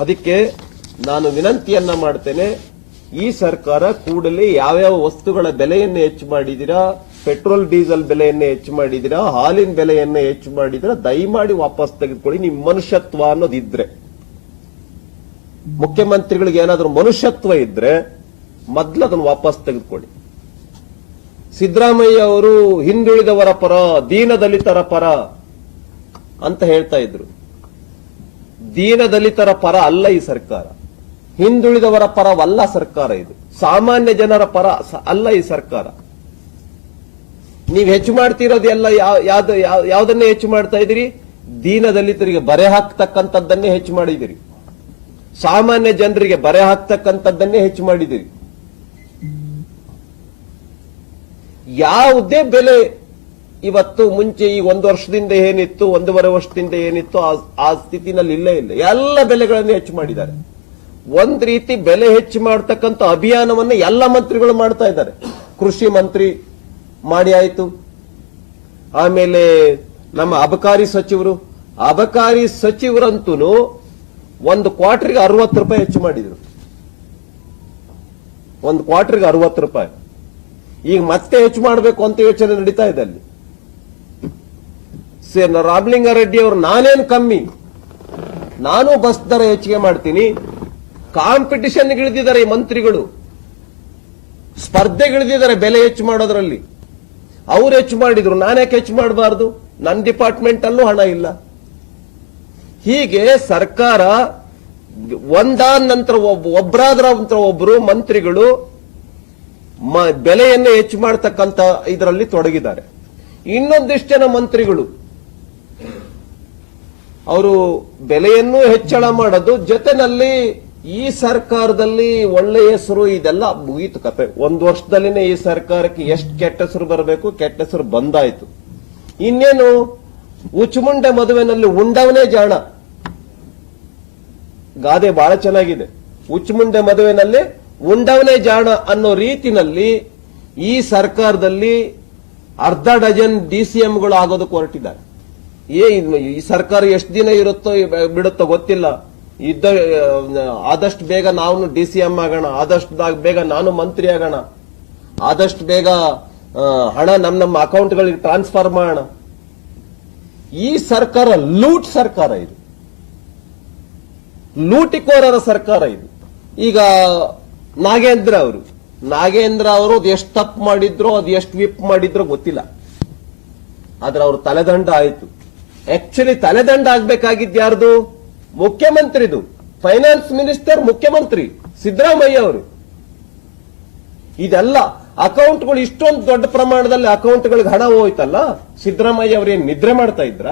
ಅದಕ್ಕೆ ನಾನು ವಿನಂತಿಯನ್ನ ಮಾಡ್ತೇನೆ, ಈ ಸರ್ಕಾರ ಕೂಡಲೇ ಯಾವ್ಯಾವ ವಸ್ತುಗಳ ಬೆಲೆಯನ್ನು ಹೆಚ್ಚು ಮಾಡಿದಿರಾ, ಪೆಟ್ರೋಲ್, ಡೀಸೆಲ್ ಬೆಲೆಯನ್ನು ಹೆಚ್ಚು ಮಾಡಿದಿರಾ, ಹಾಲಿನ ಬೆಲೆಯನ್ನು ಹೆಚ್ಚು ಮಾಡಿದಿರಾ, ದಯಮಾಡಿ ವಾಪಸ್ ತೆಗೆದುಕೊಳ್ಳಿ ನಿಮ್ ಮನುಷ್ಯತ್ವ ಅನ್ನೋದಿದ್ರೆ. ಮುಖ್ಯಮಂತ್ರಿಗಳಿಗೆ ಏನಾದರೂ ಮನುಷ್ಯತ್ವ ಇದ್ರೆ ಮೊದ್ಲು ಅದನ್ನು ವಾಪಸ್ ತೆಗೆದುಕೊಳ್ಳಿ. ಸಿದ್ದರಾಮಯ್ಯ ಅವರು ಹಿಂದುಳಿದವರ ಪರ, ದೀನದಲಿತರ ಪರ ಅಂತ ಹೇಳ್ತಾ ಇದ್ರು. ದೀನದಲಿತರ ಪರ ಅಲ್ಲ ಈ ಸರ್ಕಾರ. ಹಿಂದುಳಿದವರ ಪರವಲ್ಲ ಸರ್ಕಾರ ಇದು. ಸಾಮಾನ್ಯ ಜನರ ಪರ ಅಲ್ಲ ಈ ಸರ್ಕಾರ. ನೀವು ಹೆಚ್ಚು ಮಾಡ್ತಿರೋದು ಎಲ್ಲ ಯಾವ- ಯಾವ್ದು ಯಾವ- ಯಾವ್ದನ್ನೇ ಹೆಚ್ಚು ಮಾಡ್ತಾ ಇದ್ದೀರಿ? ದೀನದಲಿತರಿಗೆ ಬರೆ ಹಾಕ್ತಕ್ಕಂಥದ್ದನ್ನೇ ಹೆಚ್ಚು ಮಾಡಿದಿರಿ ಸಾಮಾನ್ಯ ಜನರಿಗೆ ಬರೆ ಹಾಕ್ತಕ್ಕಂಥದ್ದನ್ನೇ ಹೆಚ್ಚು ಮಾಡಿದಿರಿ ಯಾವುದೇ ಬೆಲೆ ಇವತ್ತು ಮುಂಚೆ ಈ ಒಂದು ವರ್ಷದಿಂದ ಏನಿತ್ತು, ಒಂದೂವರೆ ವರ್ಷದಿಂದ ಏನಿತ್ತು, ಆ- ಸ್ಥಿತಿನಲ್ಲಿ ಇಲ್ಲೇ ಇಲ್ಲ. ಎಲ್ಲ ಬೆಲೆಗಳನ್ನು ಹೆಚ್ಚು ಮಾಡಿದ್ದಾರೆ. ಒಂದ್ ರೀತಿ ಬೆಲೆ ಹೆಚ್ಚು ಮಾಡತಕ್ಕಂತ ಅಭಿಯಾನವನ್ನು ಎಲ್ಲ ಮಂತ್ರಿಗಳು ಮಾಡ್ತಾ ಇದ್ದಾರೆ. ಕೃಷಿ ಮಂತ್ರಿ ಮಾಡಿ ಆಯ್ತು. ಆಮೇಲೆ ನಮ್ಮ ಅಬಕಾರಿ ಸಚಿವರು. ಅಬಕಾರಿ ಸಚಿವರಂತೂ ಒಂದು ಕ್ವಾರ್ಟರ್ಗೆ ಅರವತ್ತು ರೂಪಾಯಿ ಹೆಚ್ಚು ಮಾಡಿದ್ರು. ಒಂದು ಕ್ವಾರ್ಟರ್ಗೆ ಅರವತ್ತು ರೂಪಾಯಿ. ಈಗ ಮತ್ತೆ ಹೆಚ್ಚು ಮಾಡಬೇಕು ಅಂತ ಯೋಚನೆ ನಡೀತಾ ಇದೆ ಅಲ್ಲಿ. ರಾಮಲಿಂಗಾರೆಡ್ಡಿ ಅವರು ನಾನೇನು ಕಮ್ಮಿ? ನಾನು ಬಸ್ ದರ ಹೆಚ್ಚಿಗೆ ಮಾಡ್ತೀನಿ. ಕಾಂಪಿಟಿಷನ್ ಇಳಿದಿದ್ದಾರೆ ಈ ಮಂತ್ರಿಗಳು. ಸ್ಪರ್ಧೆಗಿಳಿದಿದ್ದಾರೆ ಬೆಲೆ ಹೆಚ್ಚು ಮಾಡೋದ್ರಲ್ಲಿ. ಅವ್ರು ಹೆಚ್ಚು ಮಾಡಿದ್ರು ನಾನ್ಯಾಕೆ ಹೆಚ್ಚು ಮಾಡಬಾರ್ದು? ನನ್ನ ಡಿಪಾರ್ಟ್ಮೆಂಟ್ ಅಲ್ಲೂ ಹಣ ಇಲ್ಲ. ಹೀಗೆ ಸರ್ಕಾರ ಒಂದಾದ ನಂತರ ಒಬ್ಬ ಒಬ್ಬರಾದ್ರ ನಂತರ ಒಬ್ಬರು ಮಂತ್ರಿಗಳು ಬೆಲೆಯನ್ನು ಹೆಚ್ಚು ಮಾಡತಕ್ಕಂತ ಇದರಲ್ಲಿ ತೊಡಗಿದ್ದಾರೆ. ಇನ್ನೊಂದಿಷ್ಟು ಜನ ಮಂತ್ರಿಗಳು. ಅವರು ಬೆಲೆಯನ್ನು ಹೆಚ್ಚಳ ಮಾಡೋದು, ಜೊತೆನಲ್ಲಿ ಈ ಸರ್ಕಾರದಲ್ಲಿ ಒಳ್ಳೆ ಹೆಸರು ಇದೆಲ್ಲ ಮುಗೀತು ಕತೆ ಒಂದು ವರ್ಷದಲ್ಲಿನೇ ಈ ಸರ್ಕಾರಕ್ಕೆ ಎಷ್ಟು ಕೆಟ್ಟ ಹೆಸರು ಬರಬೇಕು, ಕೆಟ್ಟ ಹೆಸರು ಬಂದಾಯ್ತು. ಇನ್ನೇನು, ಉಚ್ಚುಮುಂಡೆ ಮದುವೆನಲ್ಲಿ ಉಂಡವನೇ ಜಾಣ. ಗಾದೆ ಬಹಳ ಚೆನ್ನಾಗಿದೆ. ಉಚ್ಚುಮುಂಡೆ ಮದುವೆನಲ್ಲಿ ಉಂಡವನೇ ಜಾಣ ಅನ್ನೋ ರೀತಿನಲ್ಲಿ ಈ ಸರ್ಕಾರದಲ್ಲಿ ಅರ್ಧ ಡಜನ್ ಡಿಸಿಎಂಗಳು ಆಗೋದಕ್ಕೆ ಹೊರಟಿದ್ದಾರೆ. ಏ ಈ ಸರ್ಕಾರ ಎಷ್ಟು ದಿನ ಇರುತ್ತೋ ಬಿಡುತ್ತೋ ಗೊತ್ತಿಲ್ಲ. ಇದ್ದ ಆದಷ್ಟು ಬೇಗ ನಾವು ಡಿ ಸಿ ಎಂ ಆಗೋಣ, ಆದಷ್ಟು ಬೇಗ ನಾನು ಮಂತ್ರಿ ಆಗೋಣ, ಆದಷ್ಟು ಬೇಗ ಹಣ ನಮ್ಮ ನಮ್ಮ ಅಕೌಂಟ್ಗಳಿಗೆ ಟ್ರಾನ್ಸ್ಫರ್ ಮಾಡೋಣ. ಈ ಸರ್ಕಾರ ಲೂಟ್ ಸರ್ಕಾರ ಇದು. ಲೂಟಿಕೋರರ ಸರ್ಕಾರ ಇದು. ಈಗ ನಾಗೇಂದ್ರ ಅವರು ನಾಗೇಂದ್ರ ಅವರು ಅದು ಎಷ್ಟು ತಪ್ಪು ಮಾಡಿದ್ರು, ಅದು ಎಷ್ಟು ವಿಪ್ ಮಾಡಿದ್ರು ಗೊತ್ತಿಲ್ಲ. ಆದ್ರೆ ಅವ್ರ ತಲೆದಂಡ ಆಯ್ತು. ಆಕ್ಚುಲಿ ತಲೆದಂಡ ಆಗ್ಬೇಕಾಗಿದ್ ಯಾರ್ದು ಮುಖ್ಯಮಂತ್ರಿದು. ಫೈನಾನ್ಸ್ ಮಿನಿಸ್ಟರ್ ಮುಖ್ಯಮಂತ್ರಿ. ಸಿದ್ದರಾಮಯ್ಯ ಅವರು. ಇದೆಲ್ಲ ಅಕೌಂಟ್ಗಳು ಇಷ್ಟೊಂದು ದೊಡ್ಡ ಪ್ರಮಾಣದಲ್ಲಿ ಅಕೌಂಟ್ಗಳಿಗೆ ಹಣ ಹೋಯ್ತಲ್ಲ? ಸಿದ್ದರಾಮಯ್ಯ ಅವರೇನು ನಿದ್ರೆ ಮಾಡ್ತಾ ಇದ್ರ?